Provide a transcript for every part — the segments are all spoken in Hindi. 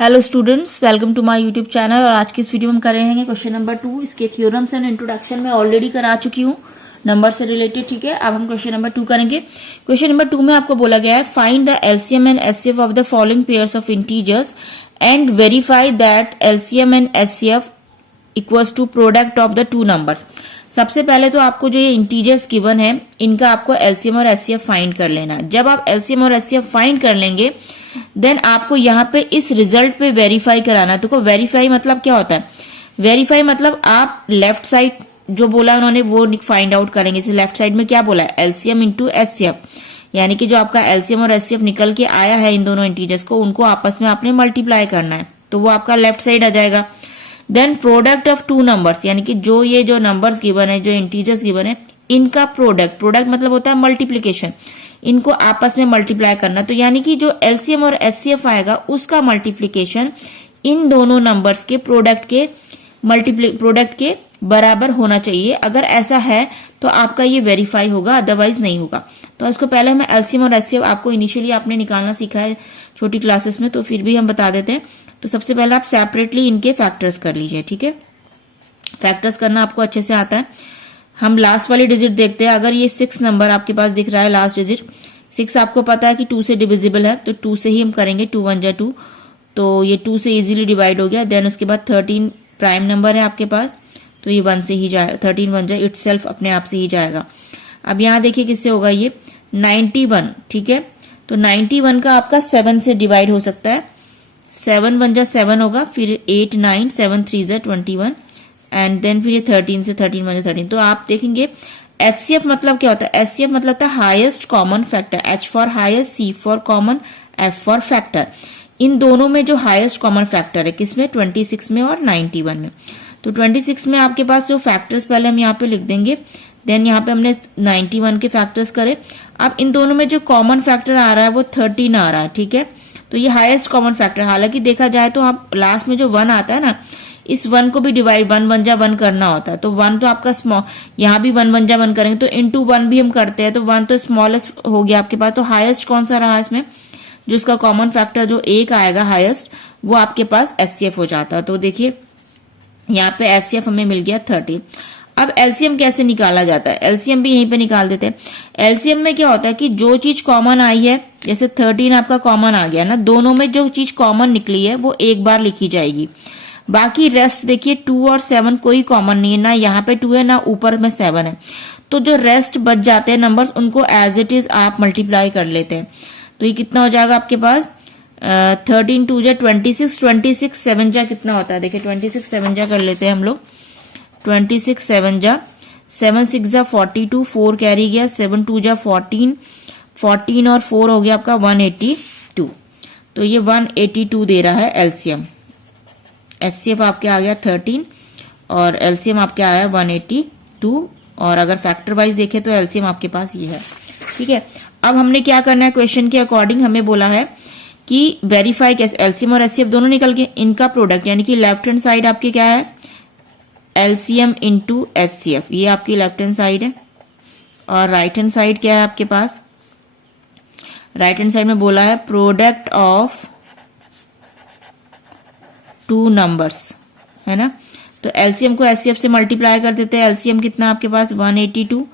Hello students, welcome to my YouTube channel. और आज की इस वीडियो में हम कर रहे हैं क्वेश्चन नंबर 2। इसके थ्योरम्स एंड इंट्रोडक्शन में ऑलरेडी करा चुकी हूँ नंबर से रिलेटेड। ठीक है, अब हम क्वेश्चन नंबर 2 करेंगे। क्वेश्चन नंबर 2 में आपको बोला गया है find the LCM and HCF of the following pairs of integers and verify that LCM and HCF equals to product of the two numbers. सबसे पहले तो आपको जो ये इंटीजर्स गिवन है इनका आपको एलसीएम और एचसीएफ फाइंड कर लेना है। जब आप एलसीएम और एचसीएफ फाइंड कर लेंगे देन आपको यहाँ पे इस रिजल्ट पे वेरीफाई कराना है। तो वेरीफाई मतलब क्या होता है? वेरीफाई मतलब आप लेफ्ट साइड जो बोला उन्होंने वो फाइंड आउट करेंगे। इसे लेफ्ट साइड में क्या बोला है? एलसीएम इंटू एचसीएफ, यानी कि जो आपका एलसीएम और एचसीएफ निकल के आया है इन दोनों इंटीजर्स को, उनको आपस में आपने मल्टीप्लाई करना है, तो वो आपका लेफ्ट साइड आ जाएगा। Then product of two numbers, यानी कि जो ये जो नंबर्स गिवन है, जो इंटीजर्स गिवन है, इनका प्रोडक्ट मतलब होता है मल्टीप्लीकेशन, इनको आपस में मल्टीप्लाई करना। तो यानी कि जो एलसीएम और एचसीएफ आएगा उसका मल्टीप्लीकेशन इन दोनों नंबर्स के प्रोडक्ट के बराबर होना चाहिए। अगर ऐसा है तो आपका ये वेरीफाई होगा, अदरवाइज नहीं होगा। तो इसको पहले हमें एलसीएम और एचसीएफ आपको इनिशियली आपने निकालना सीखा है छोटी क्लासेस में, तो फिर भी हम बता देते हैं। तो सबसे पहले आप सेपरेटली इनके फैक्टर्स कर लीजिए। ठीक है, फैक्टर्स करना आपको अच्छे से आता है। हम लास्ट वाली डिजिट देखते हैं। अगर ये 6 नंबर आपके पास दिख रहा है, लास्ट डिजिट 6 आपको पता है कि 2 से डिविजिबल है, तो 2 से ही हम करेंगे। 2 1 जा 2, तो ये 2 से इजीली डिवाइड हो गया। देन उसके बाद 13 प्राइम नंबर है आपके पास, तो ये 1 से ही जाएगा। 13 1 जा इटसेल्फ अपने आप से ही जाएगा। अब यहाँ देखिए किससे होगा ये 91। ठीक है, तो 91 का आपका 7 से डिवाइड हो सकता है। 7 1 जा 7 होगा, फिर 8 9 7 3 जा 21 एंड देन फिर ये 13 से 13 1 जा 13। तो आप देखेंगे एचसीएफ मतलब क्या होता है? एचसीएफ मतलब होता है highest common factor. H for highest, C for common, F for factor. इन दोनों में जो हाईएस्ट कॉमन फैक्टर है किसमें? 26 में और 91 में। तो 26 में आपके पास जो फैक्टर्स पहले हम यहाँ पे लिख देंगे, देन यहाँ पे हमने 91 के फैक्टर्स करे। अब इन दोनों में जो कॉमन फैक्टर आ रहा है वो 13 आ रहा है। ठीक है, तो ये हाईएस्ट कॉमन फैक्टर। हालांकि देखा जाए तो आप लास्ट में जो 1 आता है ना, इस 1 को भी डिवाइड 1 1 जा 1 करना होता है। तो 1 तो आपका स्मॉल, यहाँ भी 1 1 जा 1 करेंगे तो इनटू 1 भी हम करते हैं, तो 1 तो स्मॉलेस्ट हो गया आपके पास। तो हाईएस्ट कौन सा रहा इसमें? जो इसका कॉमन फैक्टर जो 1 आएगा हाईएस्ट, वो आपके पास एचसीएफ हो जाता है। तो देखिए यहाँ पे एचसीएफ हमें मिल गया 30। अब एलसीएम कैसे निकाला जाता है? एलसीएम भी यहीं पे निकाल देते हैं। एलसीएम में क्या होता है कि जो चीज कॉमन आई है, जैसे 13 आपका कॉमन आ गया ना, दोनों में जो चीज कॉमन निकली है वो एक बार लिखी जाएगी। बाकी रेस्ट देखिए 2 और 7 कोई कॉमन नहीं है, ना यहाँ पे 2 है ना ऊपर में 7 है। तो जो रेस्ट बच जाते हैं नंबर्स, उनको एज इट इज आप मल्टीप्लाई कर लेते हैं। तो ये कितना हो जाएगा आपके पास? 13 2 जा 26, 26 7 जा कितना होता है? देखिए 26 7 जा कर लेते हैं हम लोग। 26 7 जा 7 6 जा 42, 4 कैरी गया, 7 2 जा 14, 14 और 4 हो गया आपका 182। तो ये 182 दे रहा है एलसीएम। एचसीएफ आपके आ गया 13 और एलसीएम आपके आया 182। और अगर फैक्टर वाइज देखें तो एलसीएम आपके पास ये है। ठीक है, अब हमने क्या करना है? क्वेश्चन के अकॉर्डिंग हमें बोला है कि वेरीफाई कैसे, एलसीएम और एचसीएफ दोनों निकल के इनका प्रोडक्ट, यानी कि लेफ्ट हैंड साइड आपकी क्या है? एलसीएम इंटू एचसीएफ, ये आपकी लेफ्ट हैंड साइड है। और राइट हैंड साइड क्या है आपके पास? राइट हैंड साइड में बोला है प्रोडक्ट ऑफ टू नंबर्स, है ना। तो एलसीएम को एचसीएफ से मल्टीप्लाई कर देते हैं। एलसीएम कितना आपके पास? 182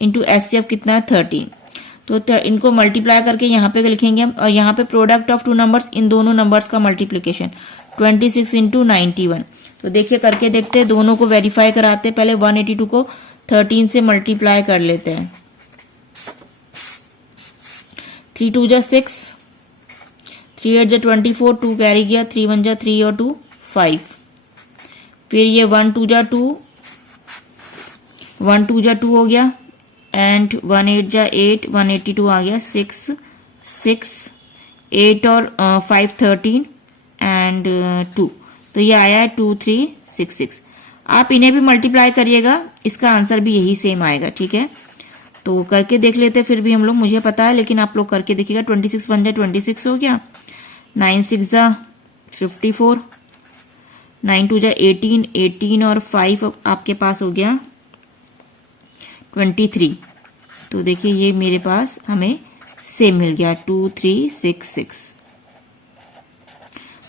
इंटू एचसीएफ कितना है? 13। तो इनको मल्टीप्लाई करके यहाँ पे लिखेंगे हम, और यहाँ पे प्रोडक्ट ऑफ टू नंबर्स, इन दोनों नंबर्स का मल्टीप्लीकेशन 26 इंटू 91। तो देखिए करके देखते हैं, दोनों को वेरीफाई कराते हैं। पहले 182 को 13 से मल्टीप्लाई कर लेते हैं। 3 2 जा 6, 3 8 जा 24, 2 कैरी गया, 3 1 जा 3 और 2 5। फिर ये 1 2 जा 2, 1 2 जा 2 हो गया एंड 1 8 जा 8, 182 आ गया। 6 6 8 और 5 13 एंड 2, तो ये आया है 2 3 6 6। आप इन्हें भी मल्टीप्लाई करिएगा, इसका आंसर भी यही सेम आएगा। ठीक है, तो करके देख लेते फिर भी हम लोग, मुझे पता है लेकिन आप लोग करके देखिएगा। 26 1 जा 26 हो गया, 9 6 जा 54, 9 2 जा 18, 18 और 5 आपके पास हो गया 23। तो देखिए ये मेरे पास हमें सेम मिल गया 2 3 6 6।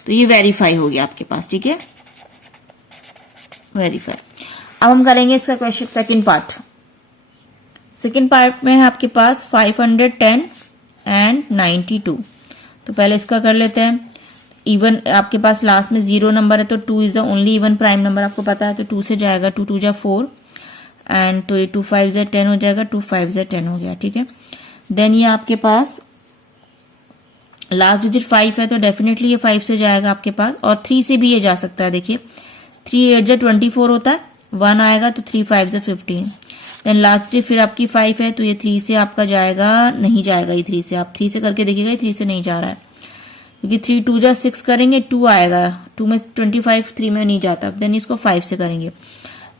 तो ये वेरीफाई हो गया आपके पास, ठीक है, वेरीफाई। अब हम करेंगे इसका question second part. Second part में है आपके पास 510 एंड 92। तो पहले इसका कर लेते हैं। इवन आपके पास लास्ट में 0 नंबर है तो 2 is the only even prime number, आपको पता है, तो 2 से जाएगा, 2 2 जा 4 एंड तो ये 2 5 जा 10 हो जाएगा, 2 5 जा 10 हो गया, ठीक है। देन ये आपके पास लास्ट डिजिट 5 है तो डेफिनेटली ये 5 से जाएगा आपके पास, और 3 से भी ये जा सकता है। देखिए 3 8 जा 24 होता है, 1 आएगा तो 3 5 जा 15। देन लास्ट डिजिट फिर आपकी 5 है तो ये 3 से आपका जाएगा, नहीं जाएगा ये 3 से, आप 3 से करके देखिएगा, ये 3 से नहीं जा रहा है, क्योंकि 3 2 जा 6 करेंगे, 2 आएगा, 2 में 25, 3 में नहीं जाता। देन इसको 5 से करेंगे,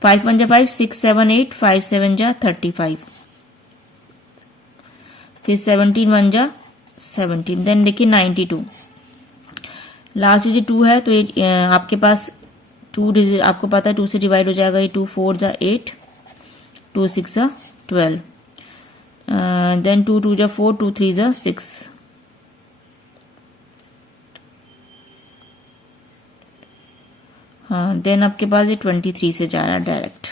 5 1 जा 5, 6 7 8, 5 7 जा 35, फिर 17 1 जा 17। देन देखिए 92, लास्ट डिजिट 2 है तो ये आपके पास 2 डिजिट, आपको पता है 2 से डिवाइड हो जाएगा, ये 2 4 जा 8, 2 6 जा 12, देन 2 2 जा 4, 2 3 जा 6, हाँ। देन आपके पास ये 23 से जा रहा है डायरेक्ट,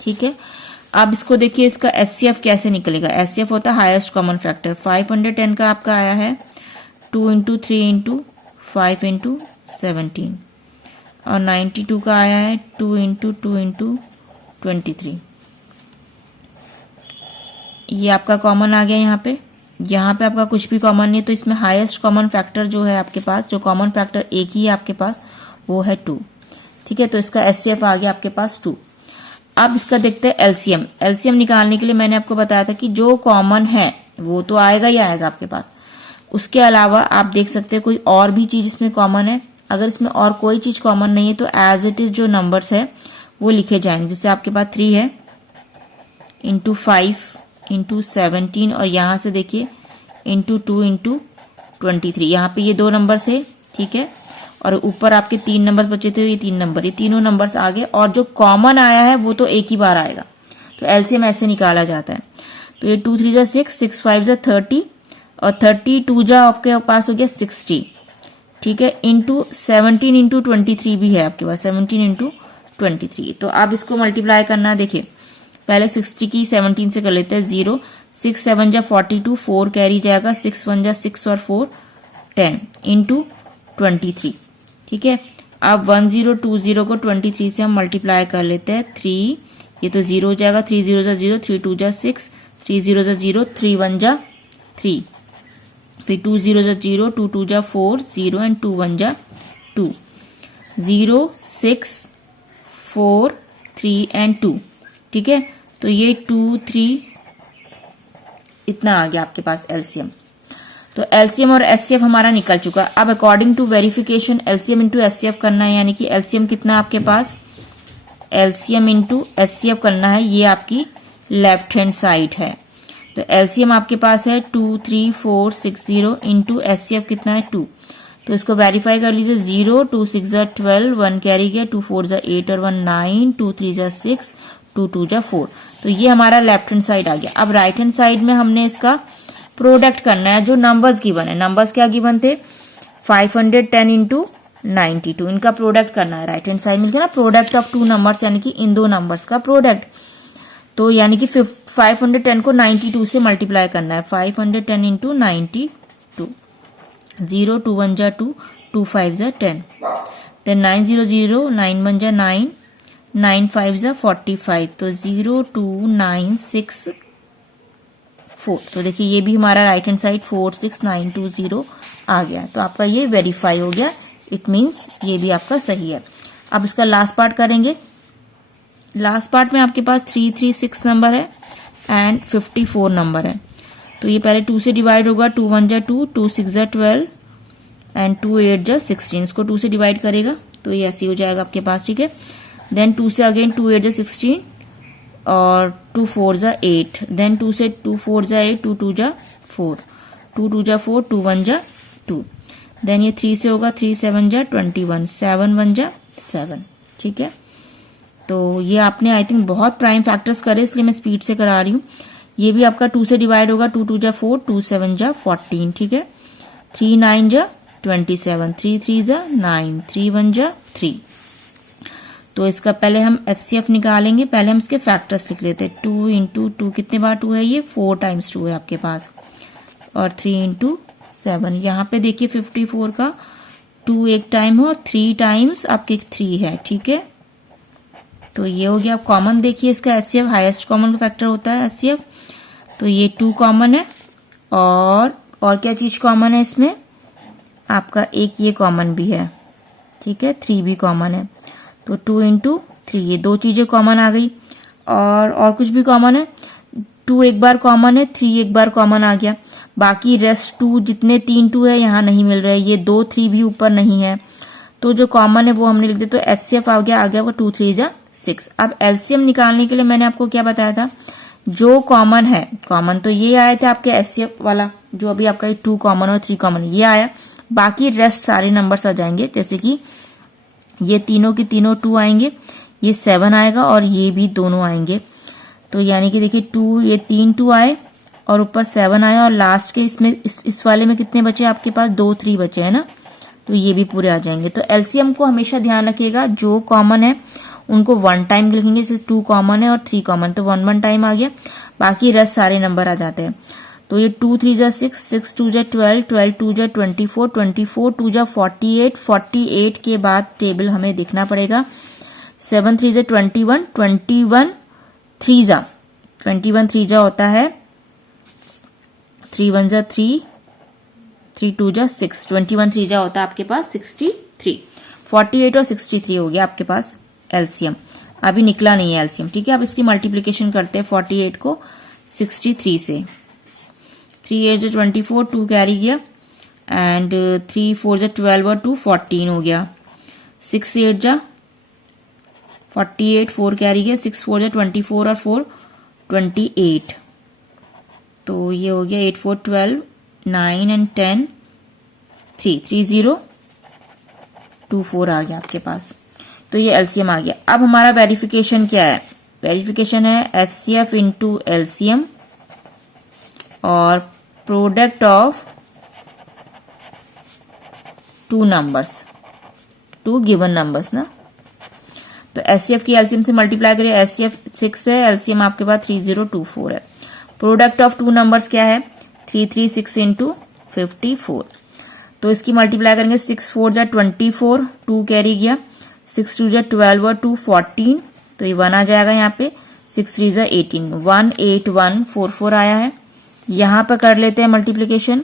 ठीक है। अब इसको देखिए, इसका एचसीएफ कैसे निकलेगा। एचसीएफ होता है हाईएस्ट कॉमन फैक्टर। 510 का आपका आया है 2 इंटू 3 इंटू 5 इंटू 17, और 92 का आया है 2 इंटू 2 इंटू 23। ये आपका कॉमन आ गया यहाँ पे। यहाँ पे आपका कुछ भी कॉमन नहीं है, तो इसमें हाईएस्ट कॉमन फैक्टर जो है आपके पास, जो कॉमन फैक्टर एक ही है आपके पास, वो है 2, ठीक है। तो इसका एचसीएफ आ गया आपके पास 2। अब इसका देखते हैं एलसीएम। एलसीएम निकालने के लिए मैंने आपको बताया था कि जो कॉमन है वो तो आएगा ही आएगा आपके पास, उसके अलावा आप देख सकते हैं कोई और भी चीज इसमें कॉमन है। अगर इसमें और कोई चीज कॉमन नहीं है तो एज इट इज जो नंबर्स है वो लिखे जाएंगे। जैसे आपके पास 3 है इंटू 5 इंटू 17, और यहां से देखिए इंटू 2 इंटू 23, यहाँ पे ये 2 नंबर थे, ठीक है। और ऊपर आपके 3 नंबर्स बचे थे, ये 3 नंबर, ये तीनों नंबर्स आ गए, और जो कॉमन आया है वो तो एक ही बार आएगा। तो एलसीएम ऐसे निकाला जाता है। तो ये 2 3 जा 6, 6 5 जा 30, और 32 जा आपके पास हो गया 60, ठीक है, इंटू 17 इंटू 23 भी है आपके पास, 17 इंटू 23। तो आप इसको मल्टीप्लाई करना, देखिए पहले 60 की 17 से कर लेते हैं, 0 6 7 जा 42, 4 कैरी जाएगा, 6 1 जा 6 और 4 10 इंटू 23, ठीक है। अब 1020 को 23 से हम मल्टीप्लाई कर लेते हैं, 3 ये तो 0 हो जाएगा, 3 0 जा 0, 3 2 जा 6, 3 0 जा 0, 3 1 जा 3, फिर 2 0 जा 0, 2 2 जा 4 0 एंड 2 1 जा 2, 0 6 4 3 एंड 2, ठीक है। तो ये 2 3 इतना आ गया आपके पास एलसीएम। तो एलसीएम और एचसीएफ हमारा निकल चुका है। अब according to verification LCM into HCF करना है, यानी कि एलसीएम कितना है आपके पास, एलसीएम इंटू एचसीएफ करना है, ये आपकी लेफ्ट हैंड साइड है। तो एलसीएम आपके पास है 23460 इंटू एचसीएफ कितना है 2। तो इसको वेरीफाई कर लीजिए, 0 2 6 जा 12, 1 कैरी गया, 2 4 जा 8 और 1 9, 2 3 जा 6, 2 2 जा 4। तो ये हमारा लेफ्ट हैंड साइड आ गया। अब राइट हैंड साइड में हमने इसका प्रोडक्ट करना है। जो नंबर्स गिवन है, नंबर्स क्या गिवन थे, 510 इंटू 92, इनका प्रोडक्ट करना है। राइट हैंड साइड मिलकर ना प्रोडक्ट ऑफ 2 नंबर्स, यानी कि इन 2 नंबर्स का प्रोडक्ट। तो यानी कि 510 को 92 से मल्टीप्लाई करना है, 510 इंटू 92, 0 2 1 जा 2, 2 5 जा 10, देन 900 9 1 जा 9, 9 5 जा 45, तो 0 2 9 6 4। तो देखिए ये भी हमारा राइट हैंड साइड 46920 आ गया। तो आपका ये वेरीफाई हो गया, इट मींस ये भी आपका सही है। अब इसका लास्ट पार्ट करेंगे। लास्ट पार्ट में आपके पास 336 नंबर है एंड 54 नंबर है। तो ये पहले 2 से डिवाइड होगा, 2 1 जा 2, 2 6 जा 12 एंड 2 8 जा 16। इसको 2 से डिवाइड करेगा तो ये ऐसे हो जाएगा आपके पास, ठीक है। देन 2 से अगेन 2 8 जा 16 और 2 4 जा 8, देन 2 से 2 4 जा 8, 2 2 जा 4, 2 2 जा 4, 2 1 जा 2, देन ये 3 से होगा, 3 7 जा 21, 7 1 जा 7, ठीक है। तो ये आपने आई थिंक बहुत प्राइम फैक्टर्स करे, इसलिए मैं स्पीड से करा रही हूँ। ये भी आपका 2 से डिवाइड होगा, 2 2 जा 4, 2 7 जा 14, ठीक है। 3 9 जा 27, 3 3 जा 9, 3 1 जा 3। तो इसका पहले हम HCF निकालेंगे। पहले हम इसके फैक्टर्स लिख लेते हैं। 2 इंटू 2 कितने बार 2 है, ये 4 टाइम्स 2 है आपके पास, और 3 इंटू 7। यहाँ पे देखिए 54 का 2 एक टाइम है और 3 टाइम्स आपके 3 है, ठीक है। तो ये हो गया। कॉमन देखिए इसका HCF, हाईएस्ट कॉमन फैक्टर होता है HCF, तो ये 2 कॉमन है। और क्या चीज कॉमन है इसमें, आपका एक ये कॉमन भी है, ठीक है, 3 भी कॉमन है। तो 2 इंटू 3, ये 2 चीजें कॉमन आ गई। और कुछ भी कॉमन है, 2 एक बार कॉमन है, 3 एक बार कॉमन आ गया। बाकी रेस्ट 2 जितने 3 2 है यहाँ नहीं मिल रहे, ये 2 3 भी ऊपर नहीं है, तो जो कॉमन है वो हमने लिख दिया। तो HCF आ गया वो 2 3 जा 6। अब LCM निकालने के लिए मैंने आपको क्या बताया था, जो कॉमन है, कॉमन तो ये आया था आपके HCF वाला, जो अभी आपका 2 कॉमन और 3 कॉमन ये आया। बाकी रेस्ट सारे नंबर्स आ जाएंगे, जैसे कि ये तीनों के तीनों 2 आएंगे, ये 7 आएगा और ये भी दोनों आएंगे। तो यानी कि देखिए 2, ये 3 2 आए और ऊपर 7 आया, और लास्ट के इसमें इस वाले में कितने बचे आपके पास, 2 3 बचे हैं ना, तो ये भी पूरे आ जाएंगे। तो LCM को हमेशा ध्यान रखिएगा, जो कॉमन है उनको 1 टाइम लिखेंगे, जैसे 2 कॉमन है और 3 कॉमन, तो 1 1 टाइम आ गया। बाकी रेस्ट सारे नंबर आ जाते हैं। तो ये 2 3 जा 6, 6 2 जा 12, 12 2 जा 24, 24 2 जा 48, 48 के बाद टेबल हमें देखना पड़ेगा। 7 3 जा 21, 21 3 जा 21 3 जा होता है 3 1 जा 3, 3 2 जा 6, 21 3 जा होता है आपके पास 63। 48 और 63 हो गया आपके पास LCM। अभी निकला नहीं है LCM, ठीक है। अब इसकी मल्टीप्लीकेशन करते हैं 48 को 63 से। 3 8 जा 24, 2 कैरी गया, एंड 3 4 जा 12 और 2 14 हो गया। 6 8 जा 48, 4 कैरी गया, 6 4 जा 24 और 4 28। तो ये हो गया 8 4 12, 9 एंड 10, 3 3 0 2 4 आ गया आपके पास। तो ये LCM आ गया। अब हमारा वेरिफिकेशन क्या है, वेरिफिकेशन है HCF इंटू LCM और product of 2 numbers, 2 given numbers ना। तो HCF की LCM से मल्टीप्लाई करिए, HCF 6 है, LCM आपके पास 3024 है। प्रोडक्ट ऑफ 2 नंबर्स क्या है, 336 इंटू 54। तो इसकी मल्टीप्लाई करेंगे, 6 4 जा 24, 2 कैरी गया, 6 2 जा 12 और 2 14, तो ये 1 आ जाएगा यहाँ पे, 6 3 जा 18, 18144 आया है। यहाँ पर कर लेते हैं मल्टीप्लीकेशन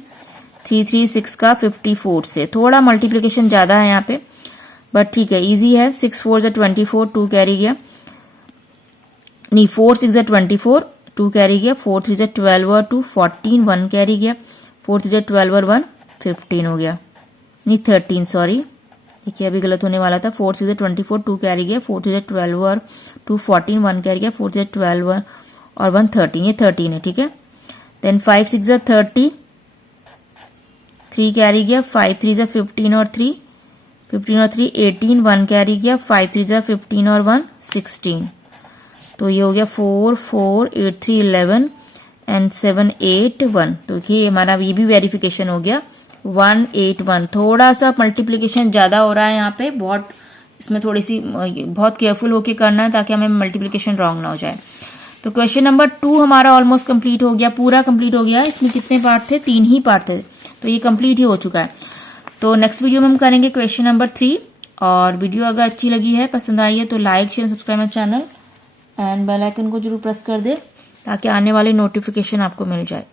336 का 54 से, थोड़ा मल्टीप्लीकेशन ज्यादा है यहाँ पे, बट ठीक है, इजी है। 6 4 जा 24, 2 कैरी गया, नहीं 4 6 जा 24, 2 कैरी गया, 4 3 जा 12 और 2 14, 1 कैरी गया, 4 3 जा 12 और 1 15 हो गया, नहीं 13, सॉरी, देखिए अभी गलत होने वाला था। 4 6 जा 24, 2 कैरी गया, 4 3 जा 12 और 2 14, 1 कैरी गया, 4 3 जा 12 और 1 13, ये 13 है, ठीक है। देन 5 6 जा 30, 3 कैरी गया, 5 3 जा 15 और 3 18, 1 कैरी गया, 5 3 जा 15 और 1 16। तो ये हो गया 4 4 8 3 11 एंड 7 8 1। तो ये हमारा ये भी वेरिफिकेशन हो गया 181। थोड़ा सा मल्टीप्लीकेशन ज्यादा हो रहा है यहाँ पे, बहुत इसमें थोड़ी सी बहुत केयरफुल होके करना है ताकि हमें मल्टीप्लीकेशन रॉन्ग ना हो जाए। तो क्वेश्चन नंबर 2 हमारा ऑलमोस्ट कंप्लीट हो गया, पूरा कंप्लीट हो गया। इसमें कितने पार्ट थे, 3 ही पार्ट थे, तो ये कंप्लीट ही हो चुका है। तो नेक्स्ट वीडियो में हम करेंगे क्वेश्चन नंबर 3। और वीडियो अगर अच्छी लगी है, पसंद आई है, तो like share subscribe my channel and bell icon को जरूर प्रेस कर दे ताकि आने वाले नोटिफिकेशन आपको मिल जाए।